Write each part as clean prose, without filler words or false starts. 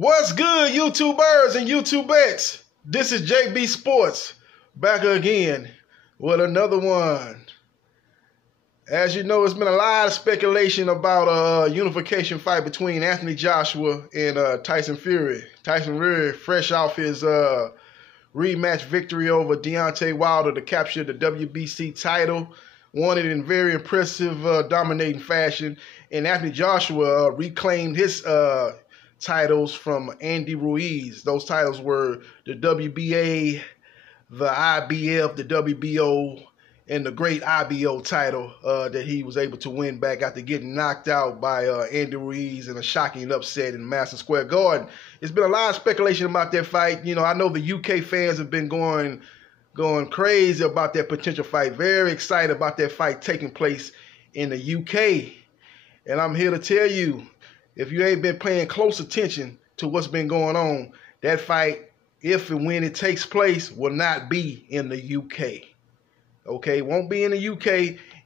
What's good, YouTubers and YouTubettes? This is JBsports back again with another one. As you know, it's been a lot of speculation about a unification fight between Anthony Joshua and Tyson Fury. Tyson Fury, fresh off his rematch victory over Deontay Wilder to capture the WBC title, won it in very impressive, dominating fashion. And Anthony Joshua reclaimed his titles from Andy Ruiz. Those titles were the WBA, the IBF, the WBO, and the great IBO title that he was able to win back after getting knocked out by Andy Ruiz in a shocking upset in Madison Square Garden. There's been a lot of speculation about that fight. You know, I know the UK fans have been going crazy about that potential fight. Very excited about that fight taking place in the UK. And I'm here to tell you, if you ain't been paying close attention to what's been going on, that fight, if and when it takes place, will not be in the UK. Okay, it won't be in the UK,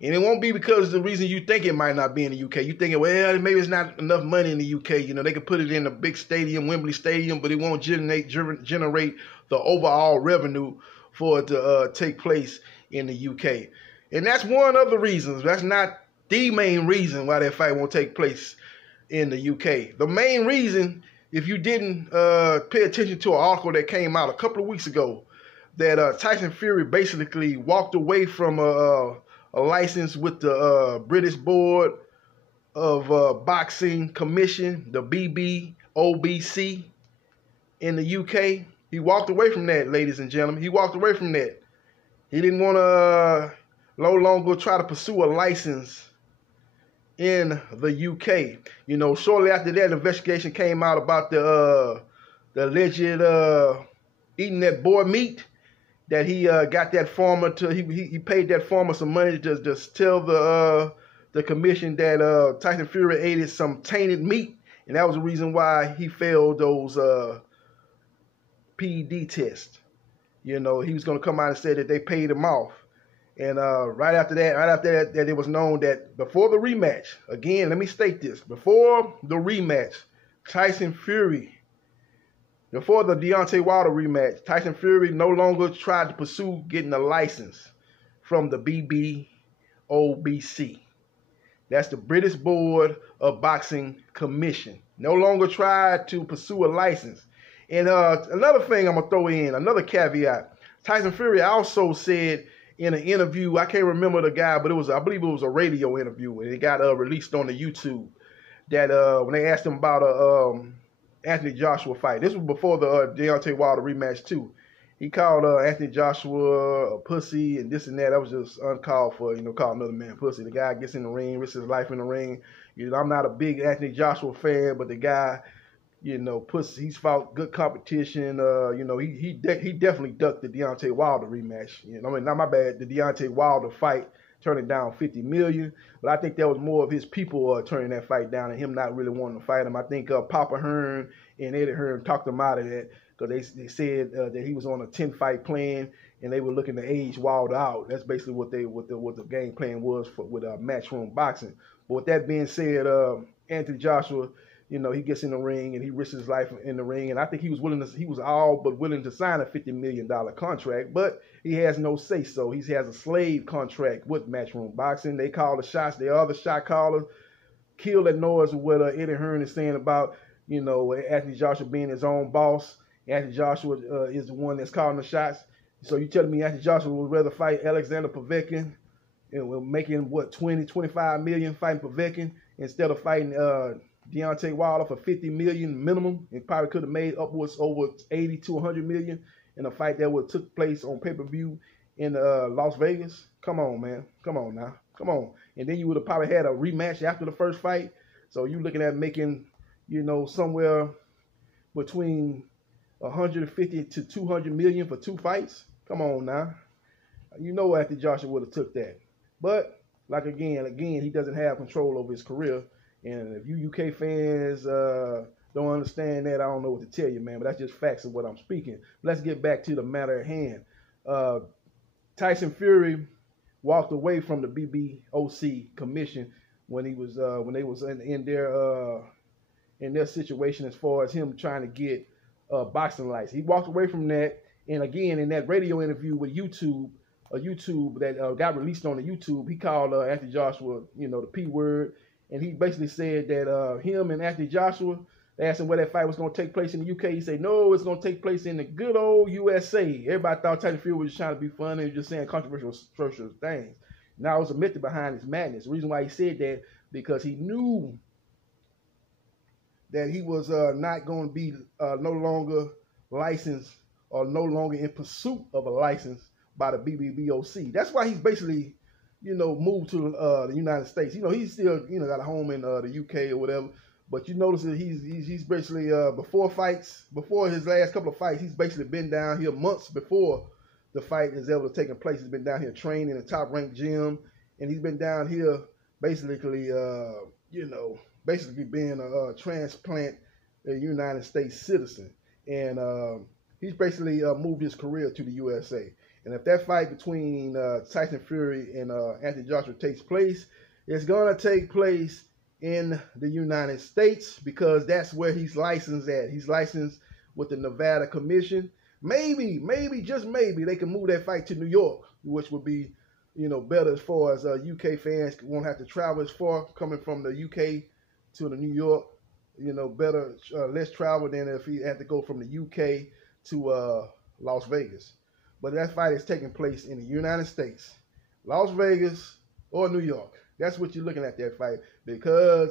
and it won't be because of the reason you think it might not be in the UK. You're thinking, well, maybe it's not enough money in the UK. You know, they could put it in a big stadium, Wembley Stadium, but it won't generate the overall revenue for it to take place in the UK. And that's one of the reasons. That's not the main reason why that fight won't take place in the UK. The main reason, if you didn't pay attention to an article that came out a couple of weeks ago, that Tyson Fury basically walked away from a license with the British Board of Boxing Commission, the BBOBC in the UK. He walked away from that, ladies and gentlemen. He walked away from that. He didn't want to no longer try to pursue a license in the UK. You know, shortly after that, an investigation came out about the alleged eating that boar meat, that he got that farmer to, he paid that farmer some money to just tell the commission that Tyson Fury ate some tainted meat, and that was the reason why he failed those PED tests. You know, he was going to come out and say that they paid him off. And right after that, it was known that before the rematch, again, let me state this, before the rematch, before the Deontay Wilder rematch, Tyson Fury no longer tried to pursue getting a license from the BBOBC. That's the British Board of Boxing Commission. No longer tried to pursue a license. And another thing I'm going to throw in, another caveat, Tyson Fury also said in an interview, I can't remember the guy, but I believe it was a radio interview, and it got released on the YouTube, that when they asked him about Anthony Joshua fight, this was before the Deontay Wilder rematch too. He called Anthony Joshua a pussy and this and that. That was just uncalled for, you know, call another man pussy. The guy gets in the ring, risks his life in the ring. You know, I'm not a big Anthony Joshua fan, but the guy, you know, pussy, he's fought good competition. You know, he definitely ducked the Deontay Wilder rematch. You know, I mean, not my bad. The Deontay Wilder fight, turning down $50 million, but I think that was more of his people turning that fight down and him not really wanting to fight him. I think Papa Hearn and Eddie Hearn talked him out of that because they said that he was on a 10-fight plan and they were looking to age Wilder out. That's basically what the game plan was with matchroom boxing. But with that being said, Anthony Joshua, you know, he gets in the ring and he risks his life in the ring. And I think he was all but willing to sign a $50 million contract, but he has no say so. He has a slave contract with Matchroom Boxing. They call the shots. They are the shot callers. Kill that noise of what Eddie Hearn is saying about, you know, Anthony Joshua being his own boss. Anthony Joshua is the one that's calling the shots. So you telling me Anthony Joshua would rather fight Alexander Povetkin and we're making, what, 20, 25 million fighting Povetkin instead of fighting Deontay Wilder for $50 million minimum, and probably could have made upwards over 80 to 100 million in a fight that would took place on pay-per-view in Las Vegas. Come on, man. Come on now. Come on. And then you would have probably had a rematch after the first fight. So you're looking at making, you know, somewhere between 150 to 200 million for 2 fights. Come on now. You know Anthony Joshua would have took that. But like again, he doesn't have control over his career. And if you UK fans don't understand that, I don't know what to tell you, man. But that's just facts of what I'm speaking. Let's get back to the matter at hand. Tyson Fury walked away from the BBOC commission when he was when they was in their in their situation as far as him trying to get a boxing license. He walked away from that, and again in that radio interview with YouTube, YouTube that got released on the YouTube, he called Anthony Joshua, the P word, and he basically said that him and Anthony Joshua. They asked him where that fight was going to take place in the UK. He said, no, it's going to take place in the good old USA. Everybody thought Tyson Fury was just trying to be funny and just saying controversial things. Now, it was a method behind his madness. The reason why he said that, because he knew that he was not going to be no longer licensed or no longer in pursuit of a license by the BBBOC. That's why he's basically, moved to the United States. He's still, got a home in the UK or whatever. But you notice that he's basically before his last couple of fights, he's basically been down here months before the fight is ever taking place. He's been down here training in a top-ranked gym, and he's been down here basically being a transplant, a United States citizen, and he's basically moved his career to the USA. And if that fight between Tyson Fury and Anthony Joshua takes place, it's gonna take place in the United States, because that's where he's licensed at. He's licensed with the Nevada Commission. Maybe, just maybe, they can move that fight to New York, which would be, better as far as UK fans won't have to travel as far coming from the UK to the New York. Better, less travel than if he had to go from the UK to Las Vegas. But that fight is taking place in the United States, Las Vegas or New York. That's what you're looking at, that fight, because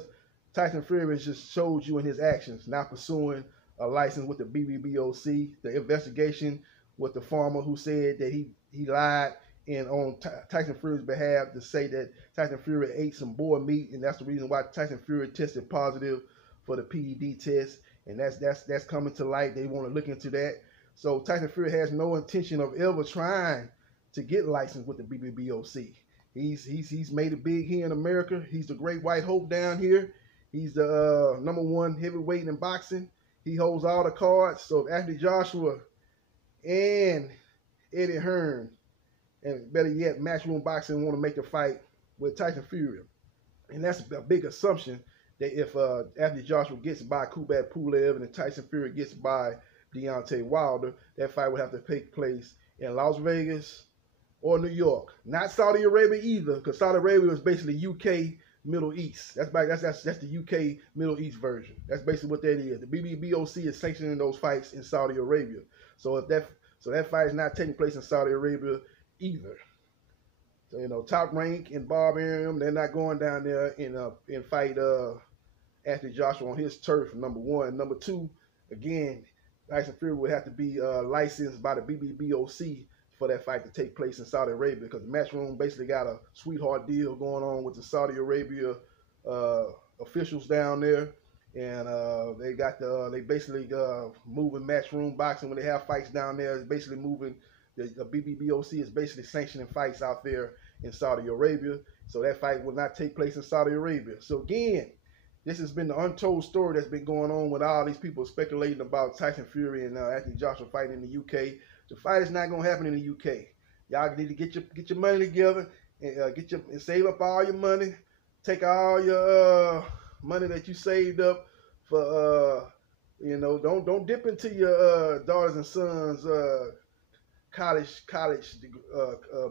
Tyson Fury just showed you in his actions not pursuing a license with the BBBOC. The investigation with the farmer who said that he lied and on Tyson Fury's behalf to say that Tyson Fury ate some boar meat, and that's the reason why Tyson Fury tested positive for the PED test, and that's coming to light. They want to look into that. So Tyson Fury has no intention of ever trying to get licensed with the BBBOC. He's made it big here in America. He's the great white hope down here. He's the #1 heavyweight in boxing. He holds all the cards. So if Anthony Joshua and Eddie Hearn, and better yet, Matchroom Boxing, want to make a fight with Tyson Fury, and that's a big assumption that if Anthony Joshua gets by Kubrat Pulev and Tyson Fury gets by Deontay Wilder, that fight would have to take place in Las Vegas or New York, not Saudi Arabia either, because Saudi Arabia is basically UK Middle East. That's the UK Middle East version. That's basically what that is. The BBBOC is sanctioning those fights in Saudi Arabia. So that fight is not taking place in Saudi Arabia either. So Top Rank and Bob Arum, they're not going down there and fight Anthony Joshua on his turf. #1, #2, again, Tyson Fury would have to be licensed by the BBBOC for that fight to take place in Saudi Arabia, because Matchroom basically got a sweetheart deal going on with the Saudi Arabia officials down there, and they basically moving Matchroom Boxing when they have fights down there. It's basically moving the BBBOC is basically sanctioning fights out there in Saudi Arabia, so that fight will not take place in Saudi Arabia. So again, this has been the untold story that's been going on with all these people speculating about Tyson Fury and Anthony Joshua fighting in the UK. The fight is not going to happen in the UK. Y'all need to get your money together and save up all your money. Take all your money that you saved up for don't dip into your daughters and sons college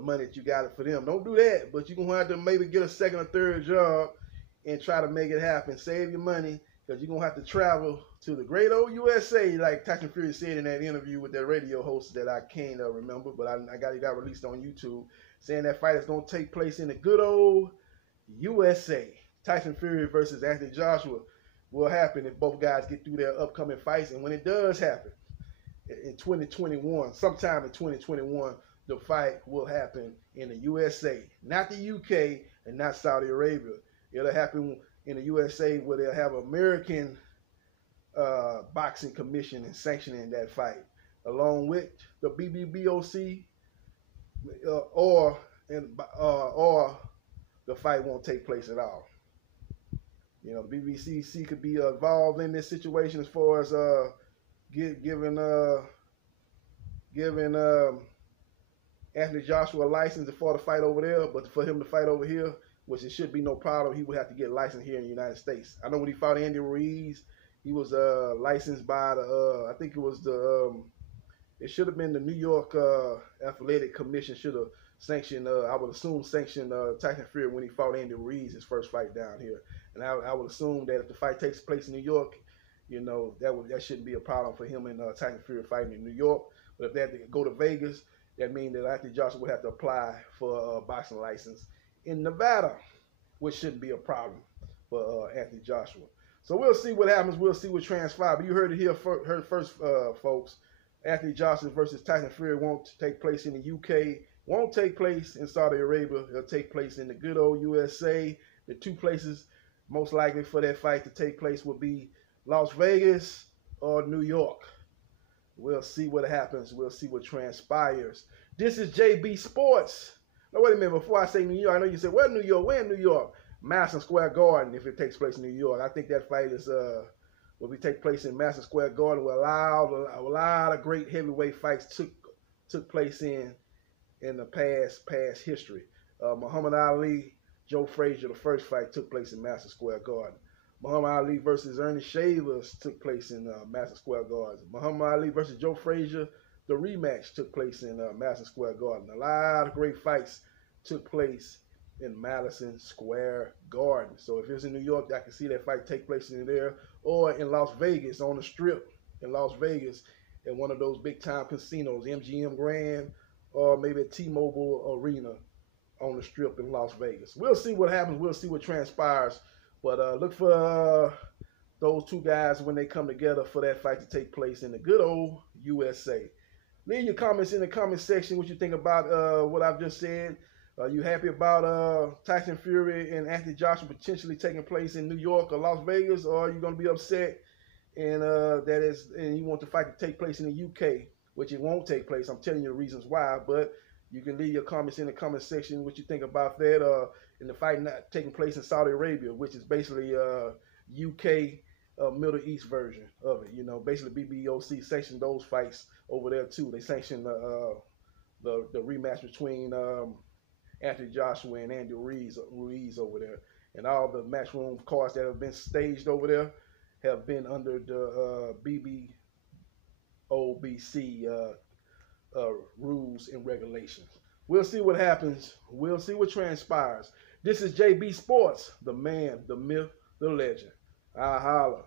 money that you got for them. Don't do that. But you're gonna have to maybe get a second or third job and try to make it happen. Save your money, because you're going to have to travel to the great old USA, like Tyson Fury said in that interview with that radio host that I can't remember, but it got released on YouTube, saying that fight is going to take place in the good old USA. Tyson Fury versus Anthony Joshua will happen if both guys get through their upcoming fights. And when it does happen in 2021, sometime in 2021, the fight will happen in the USA, not the UK and not Saudi Arabia. It'll happen in the USA, where they'll have American boxing commission and sanctioning that fight, along with the BBBOC, or the fight won't take place at all. The BBCC could be involved in this situation as far as giving Anthony Joshua a license for the fight over there, but for him to fight over here, which it should be no problem, he would have to get licensed here in the United States. I know when he fought Andy Ruiz, He was licensed by the I think it was the it should have been the New York Athletic Commission should have sanctioned. I would assume sanctioned Tyson Fury when he fought Andy Ruiz his first fight down here, and I would assume that if the fight takes place in New York, you know that shouldn't be a problem for him and Tyson Fury fighting in New York. But if they had to go to Vegas, that means that Anthony Joshua would have to apply for a boxing license in Nevada, which shouldn't be a problem for Anthony Joshua. So we'll see what happens. We'll see what transpires. But you heard it here first, folks. Anthony Joshua versus Tyson Fury won't take place in the UK, won't take place in Saudi Arabia. It'll take place in the good old USA. The two places most likely for that fight to take place will be Las Vegas or New York. We'll see what happens. We'll see what transpires. This is JB Sports. Now, wait a minute. Before I say New York, I know you said, where New York? Where in New York? Madison Square Garden, if it takes place in New York. I think that fight is will be take place in Madison Square Garden, where a lot of great heavyweight fights took place in the past history. Muhammad Ali, Joe Frazier, the first fight took place in Madison Square Garden. Muhammad Ali versus Ernest Shavers took place in Madison Square Garden. Muhammad Ali versus Joe Frazier, the rematch took place in Madison Square Garden. A lot of great fights took place in Madison Square Garden. So if it's in New York, I can see that fight take place in there, or in Las Vegas on the Strip in Las Vegas in one of those big time casinos, MGM Grand, or maybe a T-Mobile Arena on the Strip in Las Vegas. We'll see what happens. We'll see what transpires. But look for those two guys when they come together for that fight to take place in the good old USA. Leave your comments in the comment section what you think about what I've just said. Are you happy about Tyson Fury and Anthony Joshua potentially taking place in New York or Las Vegas, or are you going to be upset and and you want the fight to take place in the UK, which it won't take place? I'm telling you the reasons why, but you can leave your comments in the comment section what you think about that. And the fight not taking place in Saudi Arabia, which is basically UK Middle East version of it. You know, basically BBOC sanctioned those fights over there too. They sanctioned the rematch between Anthony Joshua and Andy Ruiz over there. And all the matchroom cards that have been staged over there have been under the BBOBC rules and regulations. We'll see what happens. We'll see what transpires. This is JB Sports, the man, the myth, the legend. I holla.